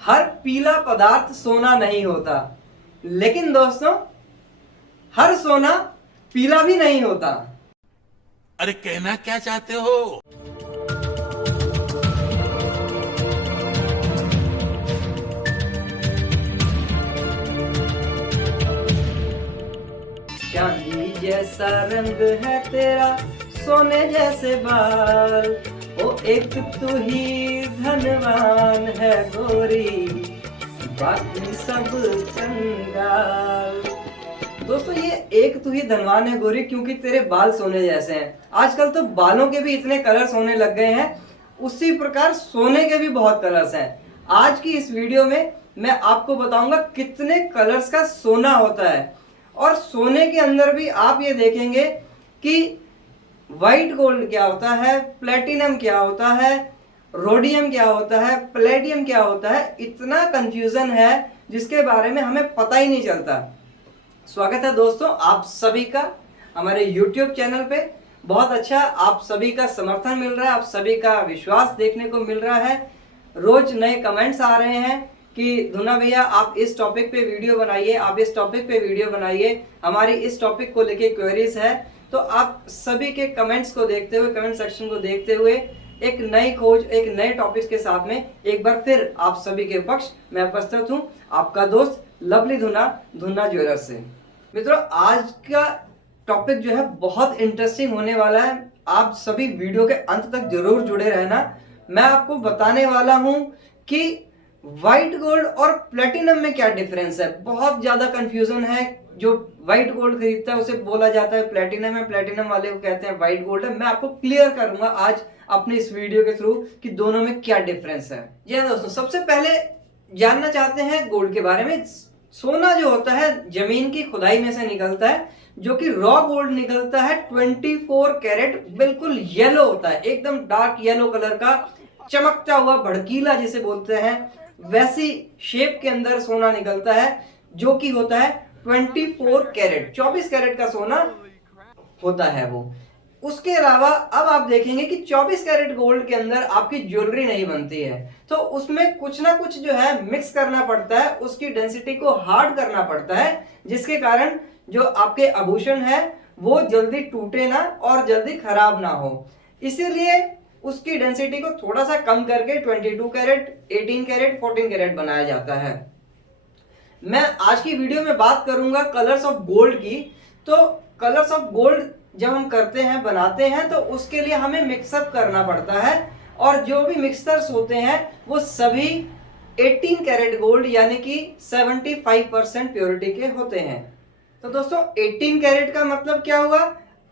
हर पीला पदार्थ सोना नहीं होता, लेकिन दोस्तों हर सोना पीला भी नहीं होता। अरे कहना क्या चाहते हो? चांदी जैसा रंग है तेरा, सोने जैसे बाल, ओ एक तू ही धनवान है गोरी, बाकी सब कंगाल। दोस्तों ये एक तू ही धनवान है गोरी क्योंकि तेरे बाल सोने जैसे हैं। आजकल तो बालों के भी इतने कलर्स होने लग गए हैं, उसी प्रकार सोने के भी बहुत कलर्स हैं। आज की इस वीडियो में मैं आपको बताऊंगा कितने कलर्स का सोना होता है, और सोने के अंदर भी आप ये देखेंगे कि व्हाइट गोल्ड क्या होता है, प्लेटिनम क्या होता है, रोडियम क्या होता है, प्लेटियम क्या होता है। इतना कंफ्यूजन है जिसके बारे में हमें पता ही नहीं चलता। स्वागत है दोस्तों आप सभी का हमारे YouTube चैनल पे। बहुत अच्छा आप सभी का समर्थन मिल रहा है, आप सभी का विश्वास देखने को मिल रहा है। रोज नए कमेंट्स आ रहे हैं कि धुना भैया आप इस टॉपिक पे वीडियो बनाइए, आप इस टॉपिक पे वीडियो बनाइए, हमारी इस टॉपिक को लेके क्वेरीज है। तो आप सभी के कमेंट्स को देखते हुए, कमेंट सेक्शन को देखते हुए एक नई खोज, एक नए टॉपिक्स के साथ में एक बार फिर आप सभी के पक्ष मैं उपस्थित हूँ, आपका दोस्त लवली धुना, धुना ज्वेलर्स से। मित्रों आज का टॉपिक जो है बहुत इंटरेस्टिंग होने वाला है, आप सभी वीडियो के अंत तक जरूर जुड़े रहना। मैं आपको बताने वाला हूं कि व्हाइट गोल्ड और प्लेटिनम में क्या डिफरेंस है। बहुत ज्यादा कंफ्यूजन है, जो व्हाइट गोल्ड खरीदता है उसे बोला जाता है प्लेटिनम है, प्लेटिनम वाले को कहते हैं व्हाइट गोल्ड है। मैं आपको क्लियर करूंगा आज अपने इस वीडियो के थ्रू कि दोनों में क्या डिफरेंस है। जी हाँ दोस्तों, सबसे पहले जानना चाहते हैं गोल्ड के बारे में। सोना जो होता है जमीन की खुदाई में से निकलता है, जो कि रॉ गोल्ड निकलता है 24 कैरेट, बिल्कुल येलो होता है, एकदम डार्क येलो कलर का, चमकता हुआ, भड़कीला जिसे बोलते हैं, वैसी शेप के अंदर सोना निकलता है, जो कि होता है 24 कैरेट, 24 कैरेट का सोना होता है वो। उसके अलावा अब आप देखेंगे कि 24 कैरेट गोल्ड के अंदर आपकी ज्वेलरी नहीं बनती है, तो उसमें कुछ ना कुछ जो है मिक्स करना पड़ता है, उसकी डेंसिटी को हार्ड करना पड़ता है, जिसके कारण जो आपके आभूषण है वो जल्दी टूटे ना और जल्दी खराब ना हो। इसीलिए उसकी डेंसिटी को थोड़ा सा कम करके 22 कैरेट, 18 कैरेट, 14 कैरेट बनाया जाता है। मैं आज की वीडियो में बात करूंगा कलर्स ऑफ गोल्ड की। तो कलर्स ऑफ गोल्ड जब हम करते हैं, बनाते हैं, तो उसके लिए हमें मिक्सअप करना पड़ता है, और जो भी मिक्सचर्स होते हैं वो सभी 18 कैरेट गोल्ड यानी कि 75% प्योरिटी के होते हैं। तो दोस्तों 18 कैरेट का मतलब क्या हुआ?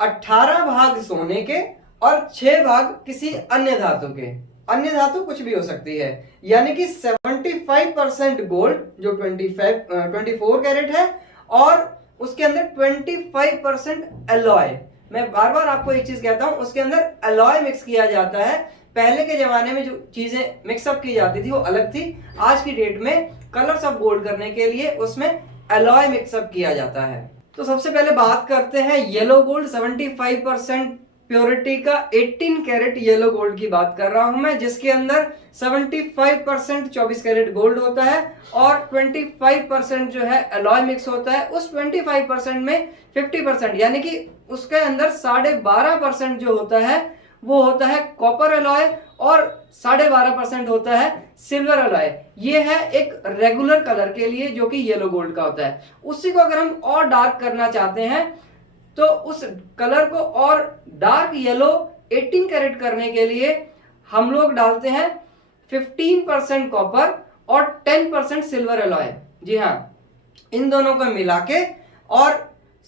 18 भाग सोने के और 6 भाग किसी अन्य धातु के। अन्य धातु कुछ भी हो सकती है, यानी कि 75% गोल्ड जो 24 कैरेट है, और उसके अंदर 25% एलॉय। मैं बार बार आपको एक चीज कहता हूं, उसके अंदर एलॉय मिक्स किया जाता है। पहले के जमाने में जो चीजें मिक्सअप की जाती थी वो अलग थी, आज की डेट में कलर्स ऑफ गोल्ड करने के लिए उसमें एलॉय मिक्सअप किया जाता है। तो सबसे पहले बात करते हैं येलो गोल्ड, 75% प्योरिटी का 18 कैरेट येलो गोल्ड की बात कर रहा हूं मैं, जिसके अंदर 75% 24 कैरेट गोल्ड होता है और 25% जो है एलॉय मिक्स होता है। उस 25% में 50% यानी कि उसके अंदर 12.5% जो होता है वो होता है कॉपर एलॉय, और 12.5% होता है सिल्वर एलॉय। ये है एक रेगुलर कलर के लिए जो कि येलो गोल्ड का होता है। उसी को अगर हम और डार्क करना चाहते हैं तो उस कलर को और डार्क येलो 18 कैरेट करने के लिए हम लोग डालते हैं 15% कॉपर और 10% सिल्वर एलॉय। जी हाँ, इन दोनों को मिला के और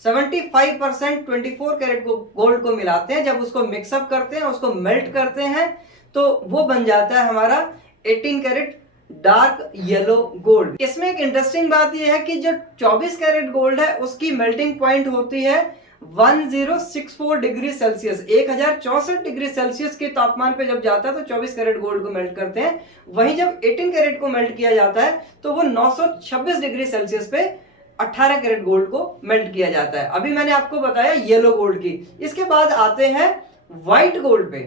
75% 24 कैरेट को गोल्ड को मिलाते हैं। जब उसको मिक्सअप करते हैं, उसको मेल्ट करते हैं, तो वो बन जाता है हमारा 18 कैरेट डार्क येलो गोल्ड। इसमें एक इंटरेस्टिंग बात यह है कि जो 24 कैरेट गोल्ड है उसकी मेल्टिंग पॉइंट होती है 1064 डिग्री सेल्सियस, 1064 डिग्री सेल्सियस के तापमान पे जब जाता है तो 24 कैरेट गोल्ड को मेल्ट करते हैं। वहीं जब 18 कैरेट को मेल्ट किया जाता है तो वो 926 डिग्री सेल्सियस पे 18 कैरेट गोल्ड को मेल्ट किया जाता है। अभी मैंने आपको बताया येलो गोल्ड की। इसके बाद आते हैं व्हाइट गोल्ड पे।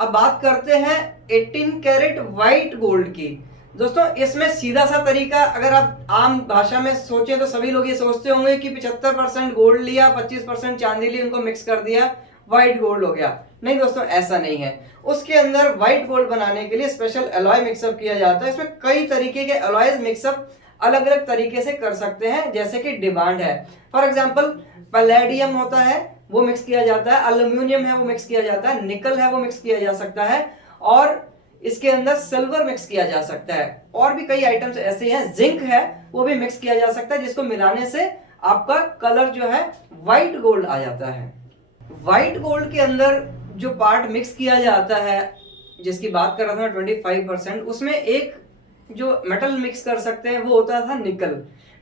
अब बात करते हैं 18 कैरेट व्हाइट गोल्ड की, दोस्तों इसमें सीधा सा तरीका, अगर आप आम भाषा में सोचें तो सभी लोग ये सोचते होंगे कि 75% गोल्ड लिया, 25% चांदी ली, उनको मिक्स कर दिया, व्हाइट गोल्ड हो गया। नहीं दोस्तों, ऐसा नहीं है। उसके अंदर व्हाइट गोल्ड बनाने के लिए स्पेशल एलॉय मिक्सअप किया जाता है। इसमें कई तरीके के एलॉयज मिक्सअप अलग अलग तरीके से कर सकते हैं, जैसे कि डिमांड है। फॉर एग्जाम्पल पैलेडियम होता है, वो मिक्स किया जाता है, एल्यूमिनियम है वो मिक्स किया जाता है, निकल है वो मिक्स किया जा सकता है, और इसके अंदर सिल्वर मिक्स किया जा सकता है। और भी कई आइटम्स ऐसे हैं, जिंक है वो भी मिक्स किया जा सकता है, जिसको मिलाने से आपका कलर जो है व्हाइट गोल्ड आ जाता है। व्हाइट गोल्ड के अंदर जो पार्ट मिक्स किया जाता है, जिसकी बात कर रहा था मैं 25%, उसमें एक जो मेटल मिक्स कर सकते हैं वो होता था निकल।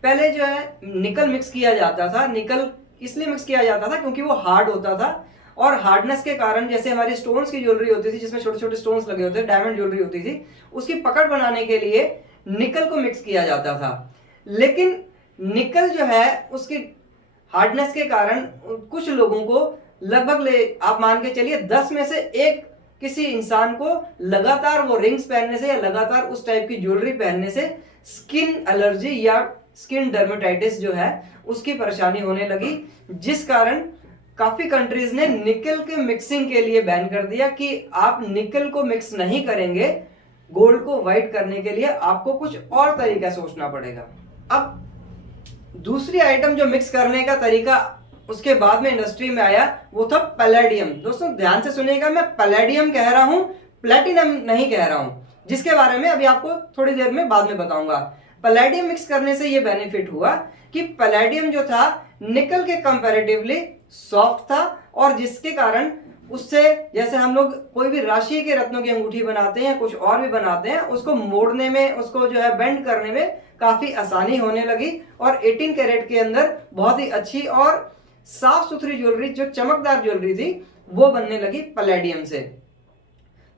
पहले जो है निकल मिक्स किया जाता था। निकल इसलिए मिक्स किया जाता था क्योंकि वो हार्ड होता था, और हार्डनेस के कारण जैसे हमारी स्टोन्स की ज्वेलरी होती थी जिसमें छोटे छोटे स्टोन्स लगे होते थे, डायमंड ज्वेलरी होती थी, उसकी पकड़ बनाने के लिए निकल को मिक्स किया जाता था। लेकिन निकल जो है उसकी हार्डनेस के कारण कुछ लोगों को लगभग आप मान के चलिए 10 में से एक किसी इंसान को लगातार वो रिंग्स पहनने से या लगातार उस टाइप की ज्वेलरी पहनने से स्किन एलर्जी या स्किन डर्मेटाइटिस जो है उसकी परेशानी होने लगी, जिस कारण काफी कंट्रीज ने निकल के मिक्सिंग के लिए बैन कर दिया कि आप निकल को मिक्स नहीं करेंगे, गोल्ड को व्हाइट करने के लिए आपको कुछ और तरीका सोचना पड़ेगा। अब दूसरी आइटम जो मिक्स करने का तरीका उसके बाद में इंडस्ट्री में आया वो था पैलेडियम। दोस्तों ध्यान से सुनिएगा, मैं पैलेडियम कह रहा हूं, प्लेटिनम नहीं कह रहा हूं, जिसके बारे में अभी आपको थोड़ी देर में बाद में बताऊंगा। पैलेडियम मिक्स करने से ये बेनिफिट हुआ कि पैलेडियम जो था निकल के कंपैरेटिवली सॉफ्ट था, और जिसके कारण उससे जैसे हम लोग कोई भी राशि के रत्नों की अंगूठी बनाते हैं, कुछ और भी बनाते हैं, उसको मोड़ने में, उसको जो है बेंड करने में काफी आसानी होने लगी, और 18 कैरेट के अंदर बहुत ही अच्छी और साफ सुथरी ज्वेलरी, जो चमकदार ज्वेलरी थी, वो बनने लगी पैलेडियम से।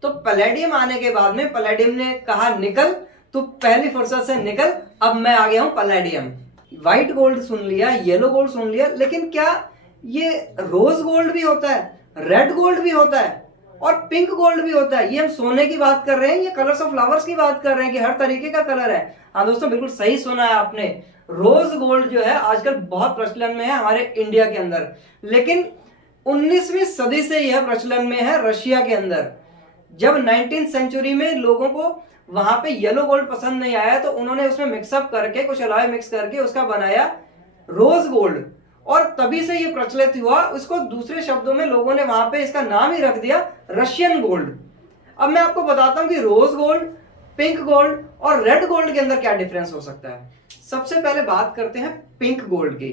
तो पैलेडियम आने के बाद में पैलेडियम ने कहा निकल, तो पहली फुर्सत से निकल, अब मैं आ गया हूं पैलेडियम। व्हाइट गोल्ड सुन लिया, येलो गोल्ड सुन लिया, लेकिन क्या ये रोज गोल्ड भी होता है, रेड गोल्ड भी होता है और पिंक गोल्ड भी होता है? ये हम सोने की बात कर रहे हैं, ये कलर्स ऑफ फ्लावर्स की बात कर रहे हैं कि हर तरीके का कलर है? हाँ दोस्तों, बिल्कुल सही सुना है आपने। रोज गोल्ड जो है आजकल बहुत प्रचलन में है हमारे इंडिया के अंदर, लेकिन 19वीं सदी से यह प्रचलन में है रशिया के अंदर। जब 19th सेंचुरी में लोगों को वहां पे येलो गोल्ड पसंद नहीं आया, तो उन्होंने उसमें मिक्सअप करके, कुछ अलॉय मिक्स करके उसका बनाया रोज गोल्ड, और तभी से ये प्रचलित हुआ। उसको दूसरे शब्दों में लोगों ने वहां पे इसका नाम ही रख दिया रशियन गोल्ड। अब मैं आपको बताता हूं कि रोज गोल्ड, पिंक गोल्ड और रेड गोल्ड के अंदर क्या डिफरेंस हो सकता है। सबसे पहले बात करते हैं पिंक गोल्ड की।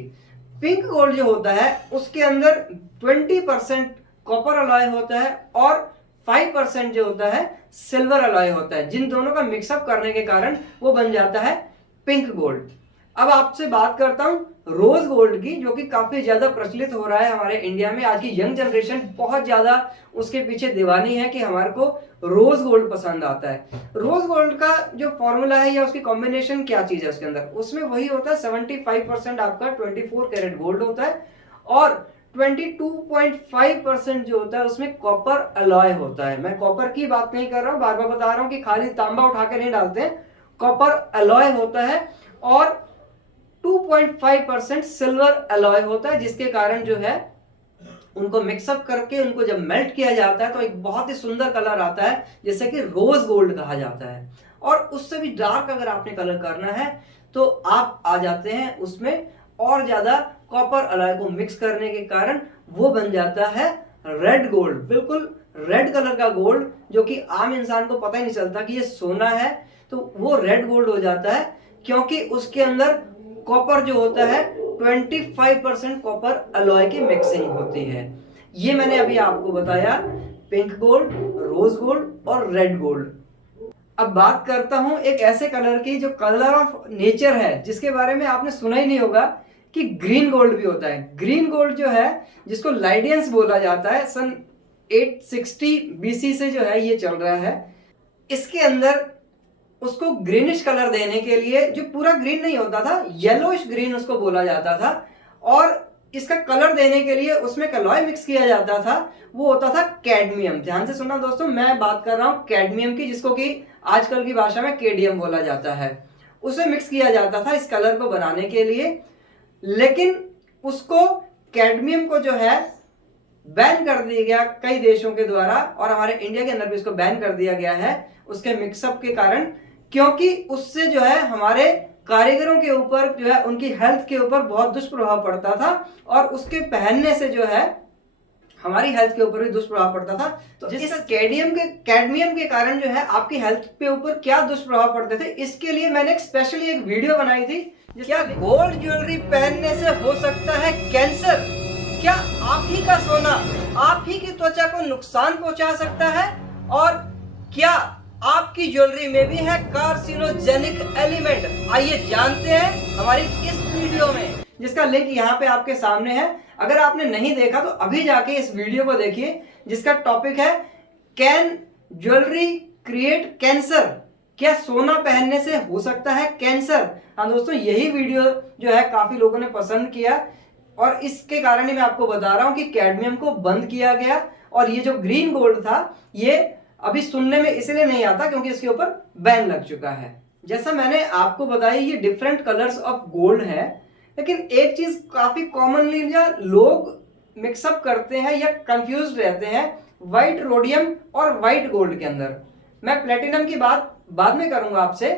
पिंक गोल्ड जो होता है उसके अंदर 20% कॉपर अलॉय होता है और 5% जो होता है सिल्वर अलॉय होता है। जिन दोनों का मिक्सअप करने के कारण वो बन जाता है पिंक गोल्ड। अब आपसे बात करता हूं रोज गोल्ड की, जो कि काफी ज्यादा प्रचलित हो रहा है हमारे इंडिया में। आज की यंग जनरेशन बहुत ज्यादा उसके पीछे दीवानी है कि हमारे को रोज गोल्ड पसंद आता है। रोज गोल्ड का जो फॉर्मूला है या उसकी कॉम्बिनेशन क्या चीज है उसके अंदर, उसमें वही होता है 75% आपका 24 कैरेट गोल्ड होता है, और 22.5% जो होता है उसमें कॉपर अलॉय होता है। मैं कॉपर की बात नहीं कर रहा हूं, बार बार बता रहा हूं कि खाली तांबा उठा के नहीं डालते हैं, कॉपर अलॉय होता है, और 2.5% सिल्वर अलॉय होता है, जिसके कारण जो है उनको मिक्सअप करके उनको जब मेल्ट किया जाता है तो एक बहुत ही सुंदर कलर आता है, जैसे कि रोज गोल्ड कहा जाता है। और उससे भी डार्क अगर आपने कलर करना है तो आप आ जाते हैं उसमें और ज्यादा कॉपर अलॉय को मिक्स करने के कारण वो बन जाता है रेड गोल्ड। बिल्कुल रेड कलर का गोल्ड, जो कि आम इंसान को पता ही नहीं चलता कि ये सोना है, तो वो रेड गोल्ड हो जाता है, क्योंकि उसके अंदर कॉपर जो होता है 25% कॉपर अलॉय की मिक्सिंग होती है। ये मैंने अभी आपको बताया पिंक गोल्ड, रोज गोल्ड और रेड गोल्ड। अब बात करता हूं एक ऐसे कलर की जो कलर ऑफ नेचर है, जिसके बारे में आपने सुना ही नहीं होगा कि ग्रीन गोल्ड भी होता है। ग्रीन गोल्ड जो है, जिसको लाइडियंस बोला जाता है, सन 860 BC से जो है ये चल रहा है। इसके अंदर उसको ग्रीनिश कलर देने के लिए, जो पूरा ग्रीन नहीं होता था, येलोइश ग्रीन उसको बोला जाता था, और इसका कलर देने के लिए उसमें कलॉय मिक्स किया जाता था, वो होता था कैडमियम। ध्यान से सुनना दोस्तों, मैं बात कर रहा हूँ कैडमियम की, जिसको कि आजकल की भाषा में केडियम बोला जाता है। उसे मिक्स किया जाता था इस कलर को बनाने के लिए, लेकिन उसको कैडमियम को जो है बैन कर दिया गया कई देशों के द्वारा, और हमारे इंडिया के अंदर भी इसको बैन कर दिया गया है उसके मिक्सअप के कारण, क्योंकि उससे जो है हमारे कारीगरों के ऊपर जो है उनकी हेल्थ के ऊपर बहुत दुष्प्रभाव पड़ता था, और उसके पहनने से जो है हमारी हेल्थ के ऊपर भी दुष्प्रभाव पड़ता था। तो इस कैडमियम के कारण जो है आपकी हेल्थ के ऊपर क्या दुष्प्रभाव पड़ते थे, इसके लिए मैंने स्पेशली एक वीडियो बनाई थी। क्या गोल्ड ज्वेलरी पहनने से हो सकता है कैंसर? क्या आप ही का सोना आप ही की त्वचा को नुकसान पहुंचा सकता है? और क्या आपकी ज्वेलरी में भी है कार्सिनोजेनिक एलिमेंट? आइए जानते हैं हमारी इस वीडियो में, जिसका लिंक यहाँ पे आपके सामने है। अगर आपने नहीं देखा तो अभी जाके इस वीडियो को देखिए, जिसका टॉपिक है कैन ज्वेलरी क्रिएट कैंसर? क्या सोना पहनने से हो सकता है कैंसर? हाँ दोस्तों, यही वीडियो जो है काफी लोगों ने पसंद किया, और इसके कारण ही मैं आपको बता रहा हूं कि कैडमियम को बंद किया गया। और ये जो ग्रीन गोल्ड था, ये अभी सुनने में इसलिए नहीं आता क्योंकि इसके ऊपर बैन लग चुका है। जैसा मैंने आपको बताया, ये डिफरेंट कलर्स ऑफ गोल्ड है, लेकिन एक चीज काफी कॉमनली लोग मिक्सअप करते हैं या कंफ्यूज रहते हैं व्हाइट रोडियम और व्हाइट गोल्ड के अंदर। मैं प्लेटिनम की बात बाद में करूंगा आपसे।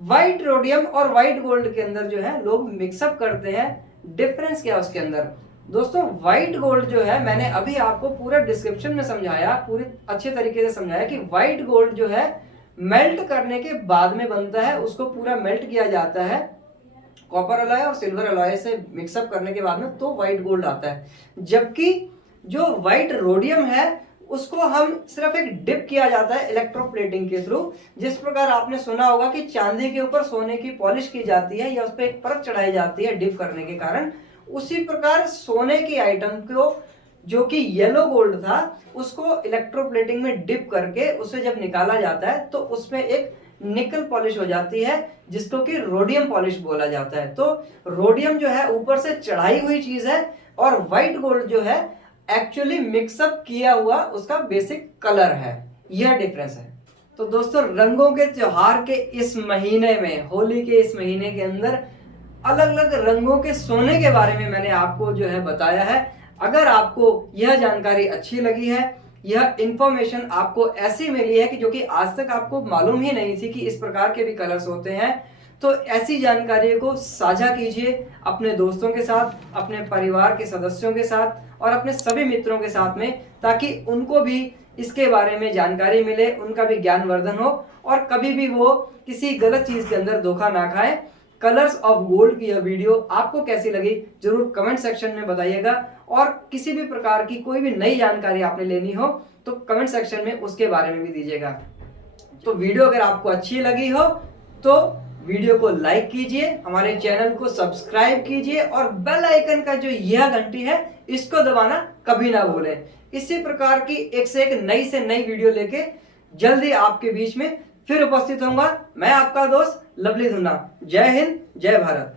व्हाइट रोडियम और व्हाइट गोल्ड के अंदर जो है लोग मिक्सअप करते हैं। डिफरेंस क्या है उसके अंदर? दोस्तों, व्हाइट गोल्ड जो है, मैंने अभी आपको पूरा डिस्क्रिप्शन में समझाया, पूरी अच्छे तरीके से समझाया कि व्हाइट गोल्ड जो है मेल्ट करने के बाद में बनता है। उसको पूरा मेल्ट किया जाता है कॉपर अलॉय और सिल्वर अलॉय से मिक्सअप करने के बाद में, तो व्हाइट गोल्ड आता है। जबकि जो व्हाइट रोडियम है उसको हम सिर्फ एक डिप किया जाता है इलेक्ट्रोप्लेटिंग के थ्रू। जिस प्रकार आपने सुना होगा कि चांदी के ऊपर सोने की पॉलिश की जाती है या उस पर एक परत चढ़ाई जाती है डिप करने के कारण, उसी प्रकार सोने की आइटम को, जो कि येलो गोल्ड था, उसको इलेक्ट्रोप्लेटिंग में डिप करके उसे जब निकाला जाता है तो उसमें एक निकल पॉलिश हो जाती है, जिसको कि रोडियम पॉलिश बोला जाता है। तो रोडियम जो है ऊपर से चढ़ाई हुई चीज है, और व्हाइट गोल्ड जो है एक्चुअली मिक्सअप किया हुआ उसका बेसिक कलर है। यह डिफरेंस है। तो दोस्तों, रंगों के त्योहार के इस महीने में, होली के इस महीने के अंदर अलग अलग रंगों के सोने के बारे में मैंने आपको जो है बताया है। अगर आपको यह जानकारी अच्छी लगी है, यह इंफॉर्मेशन आपको ऐसी मिली है कि जो कि आज तक आपको मालूम ही नहीं थी कि इस प्रकार के भी कलर्स होते हैं, तो ऐसी जानकारी को साझा कीजिए अपने दोस्तों के साथ, अपने परिवार के सदस्यों के साथ और अपने सभी मित्रों के साथ में, ताकि उनको भी इसके बारे में जानकारी मिले, उनका भी ज्ञानवर्धन हो और कभी भी वो किसी गलत चीज के अंदर धोखा ना खाए। कलर्स ऑफ गोल्ड की यह वीडियो आपको कैसी लगी जरूर कमेंट सेक्शन में बताइएगा, और किसी भी प्रकार की कोई भी नई जानकारी आपने लेनी हो तो कमेंट सेक्शन में उसके बारे में भी दीजिएगा। तो वीडियो अगर आपको अच्छी लगी हो तो वीडियो को लाइक कीजिए, हमारे चैनल को सब्सक्राइब कीजिए, और बेल आइकन का जो यह घंटी है इसको दबाना कभी ना भूलें। इसी प्रकार की एक से एक नई से नई वीडियो लेके जल्दी आपके बीच में फिर उपस्थित होऊंगा। मैं आपका दोस्त लवली धुन्ना। जय हिंद, जय भारत।